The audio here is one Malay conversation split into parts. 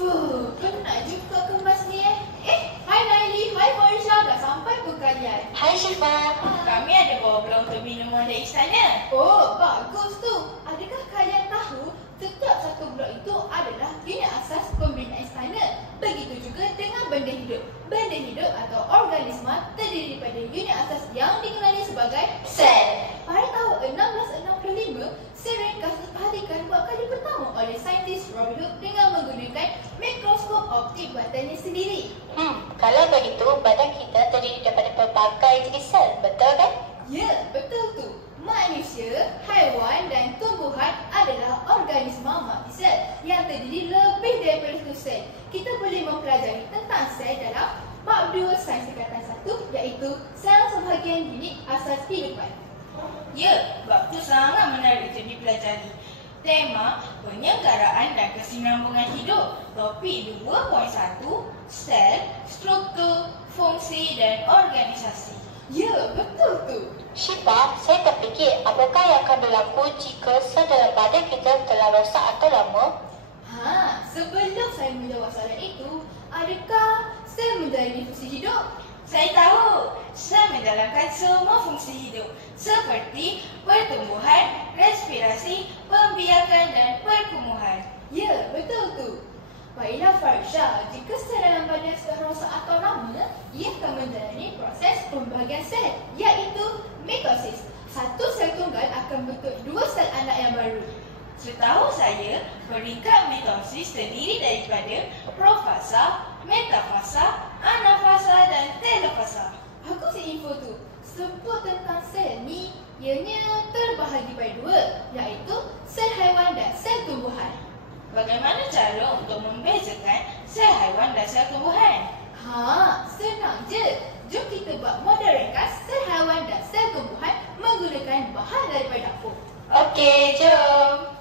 Penat juga kemas ni Hai Naili, hai Marisha, dah sampai pun kalian. Hai Syifa. Kami ada bawa blok untuk minuman dari istana. Oh, bagus tu. Adakah kalian tahu setiap satu blok itu adalah unit asas pembinaan istana? Begitu juga dengan benda hidup. Benda hidup atau organisma terdiri daripada unit asas yang dikenali sebagai sel. Pada tahun 1665, sel ringkas diperhatikan buat kali pertama oleh saintis Robert Hooke dengan menggunakan mikroskop optik buatannya sendiri. Kalau begitu, badan kita terdiri daripada pelbagai jenis sel, betul kan? Ya, betul tu. Manusia, haiwan dan tumbuhan adalah organisma multisel yang terdiri lebih daripada satu sel. Kita boleh mempelajari tentang sel dalam bab 2 Sains Tingkatan 1 iaitu sel sebahagian unit asas kehidupan. Ya, bab tu sangat menarik untuk dipelajari. Tema penyelenggaraan dan kesinambungan hidup. Topik 2.1 sel, struktur, fungsi dan organisasi. Ya, betul tu. Syifa, saya terfikir apakah yang akan berlaku jika sel dalam badan kita telah rosak atau lama? Sebelum saya menjawab soalan itu, adakah sel menjalani fungsi hidup? Saya tahu, sel menjalankan semua fungsi hidup seperti pertumbuhan, respirasi, pembiakan dan perkumuhan. Ya, betul tu. Baiklah Farisha, jika sel dalam badan sudah rosak atau lama, ia akan menjalani proses pembahagian sel, iaitu mitosis. Satu sel tunggal akan bentuk dua sel anak yang baru. Setahu saya, peringkat mitosis terdiri daripada profasa, metafasa, anafasa dan telofasa. Bagus info tu. Sebut tentang sel ni, ianya terbahagi pada dua, iaitu sel haiwan dan sel tumbuhan. Bagaimana cara untuk membezakan sel haiwan dan sel tumbuhan? Senang je. Jom kita buat model ringkas sel haiwan dan sel tumbuhan menggunakan bahan daripada dapur. Okey, jom.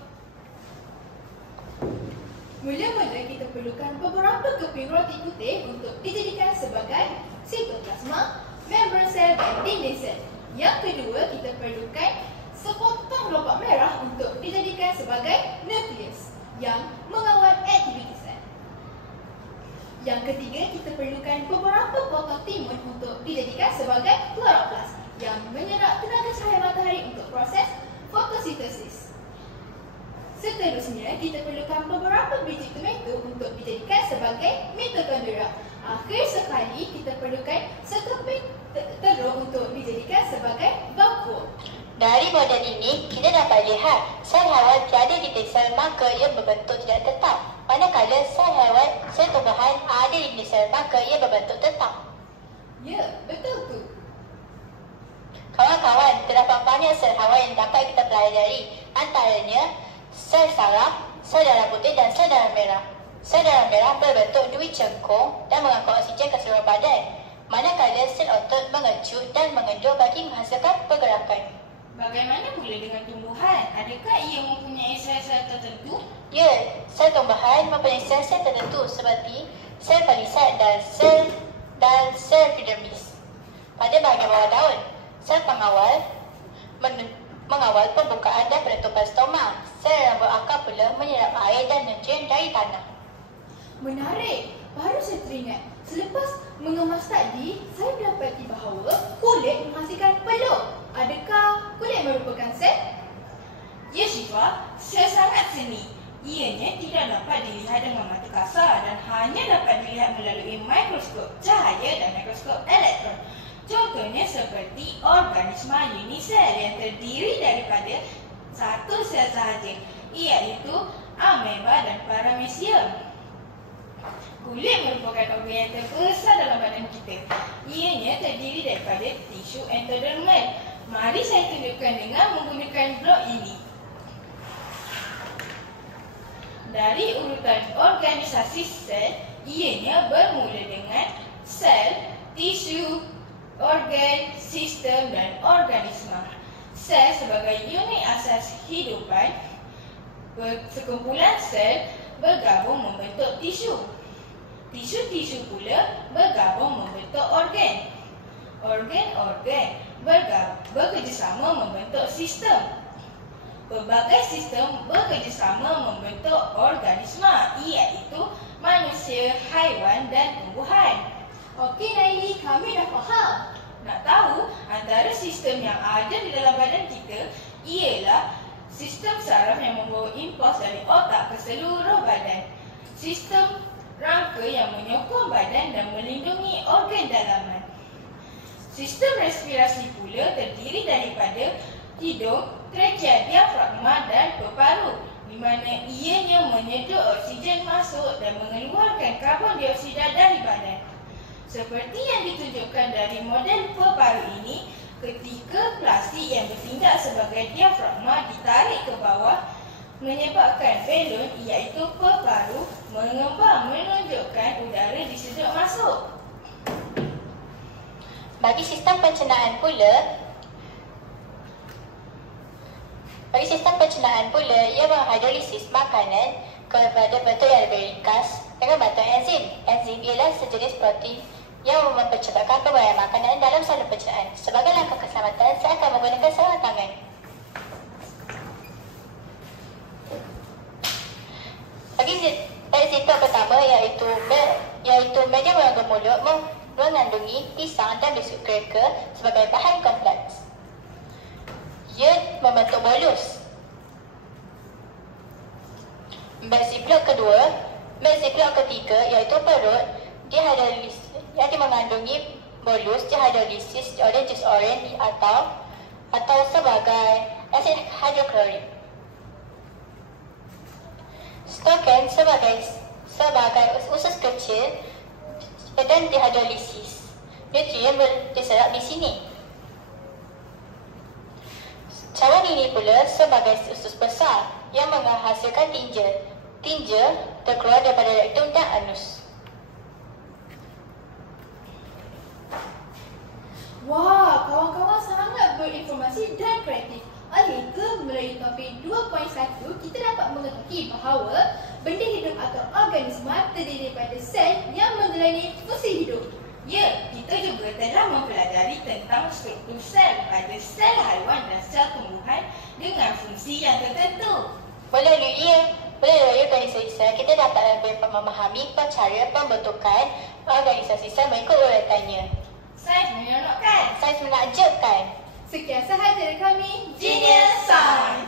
Mula-mula kita perlukan beberapa keping roti putih untuk dijadikan sebagai sitoplasma, membran sel dan dinding sel. Yang kedua, kita perlukan sepotong kelopak merah untuk dijadikan sebagai nukleus yang mengawal aktiviti sel. Yang ketiga, kita perlukan beberapa potong timun untuk dijadikan sebagai kloroplas yang menyerap tenaga cahaya matahari untuk proses fotosintesis. Seterusnya, kita perlukan beberapa biji tomato untuk dijadikan sebagai mitokondria. Akhir sekali, kita perlukan sekeping telur untuk dijadikan sebagai vakuum. Dari model ini, kita dapat lihat sel haiwan tiada di sel maka ia berbentuk tidak tetap. Manakala sel haiwan, sel tumbuhan ada di sel maka ia berbentuk tetap. Ya, betul tu. Kawan-kawan, terdapat banyak sel haiwan yang dapat kita pelajari. Antaranya, sel saraf, sel darah putih dan sel darah merah. Sel darah merah berbentuk dui cengkung dan mengangkut oksigen ke seluruh badan. Manakala sel otot mengecut dan mengendur bagi menghasilkan pergerakan. Bagaimana pula dengan tumbuhan? Adakah ia mempunyai sel-sel tertentu? Ya, sel tumbuhan mempunyai sel-sel tertentu seperti sel folisat dan sel epidermis. Pada bahagian bawah daun, sel pengawal mengawal pembukaan dan penutupan stoma. Sel rambut akar pula menyerap air dan nutrien dari tanah. Menarik. Baru saya teringat. Selepas mengemas tadi, saya mendapati bahawa kulit menghasilkan peluh. Adakah kulit merupakan sel? Ya Syifa, sel sangat seni. Ianya tidak dapat dilihat dengan mata kasar dan hanya dapat dilihat melalui mikroskop cahaya dan mikroskop elektron. Contohnya seperti organisma unisel yang terdiri daripada satu sel sahaja, iaitu ameba dan paramecium. Kulit merupakan organ yang terbesar dalam badan kita. Ianya terdiri daripada tisu endodermal. Mari saya tunjukkan dengan menggunakan blok ini. Dari urutan organisasi sel, ianya bermula dengan sel, tisu, organ, sistem dan organisma. Sel sebagai unit asas kehidupan, sekumpulan sel bergabung membentuk tisu. Tisu-tisu pula bergabung membentuk organ. Organ-organ bekerjasama membentuk sistem. Berbagai sistem bekerjasama membentuk organisma, iaitu manusia, haiwan dan tumbuhan. Okey Naili, kami dah faham. Nak tahu antara sistem yang ada di dalam badan kita ialah sistem saraf yang membawa impuls dari otak ke seluruh badan. Sistem rangka yang menyokong badan dan melindungi organ dalaman. Sistem respirasi pula terdiri daripada hidung, trachea, diafragma dan peparu, di mana ianya menyedut oksigen masuk dan mengeluarkan karbon dioksida dari badan. Seperti yang ditunjukkan dari model peparu ini, ketika plastik yang bertindak sebagai diafragma ditarik ke bawah, menyebabkan balon iaitu peparu mengembang menunjukkan udara disedut masuk. Bagi sistem pencernaan pula, ia menghidrolisis makanan kepada bentuk yang lebih ringkas dengan bantuan enzim. Enzim ialah sejenis protein yang mempercepatkan pembawaan makanan dalam saluran pencernaan. Sebagai langkah keselamatan, saya akan menggunakan sarung tangan. Bagi zipper pertama iaitu media mengandung mulut mengandungi pisang dan biskut cracker sebagai bahan kompleks. Ia membentuk bolus. Bag ziplock ketiga iaitu perut yang mengandungi bolus dihidrolisis oleh jus oren atau sebagai asid hidroklorik. Stoken sebagai usus kecil dan dihidrolisis. Nutrien diserap di sini. Cawan ini pula sebagai usus besar yang menghasilkan tinja. Tinja terkeluar daripada rektum dan anus. Wah, kawan-kawan sangat berinformasi dan kreatif. Oleh itu, melalui topik 2.1, kita dapat mengetahui bahawa benda hidup atau organisma terdiri daripada sel yang menjalani fungsi hidup. Ya, kita juga telah mempelajari tentang struktur sel pada sel haiwan dan sel tumbuhan dengan fungsi yang tertentu. Melalui organisasi sel, kita dapat lebih memahami cara pembentukan organisasi sel mengikut urutannya. Sains menyeronokkan. Sains menakjubkan. Sekian sahaja dari kami, Genius Science.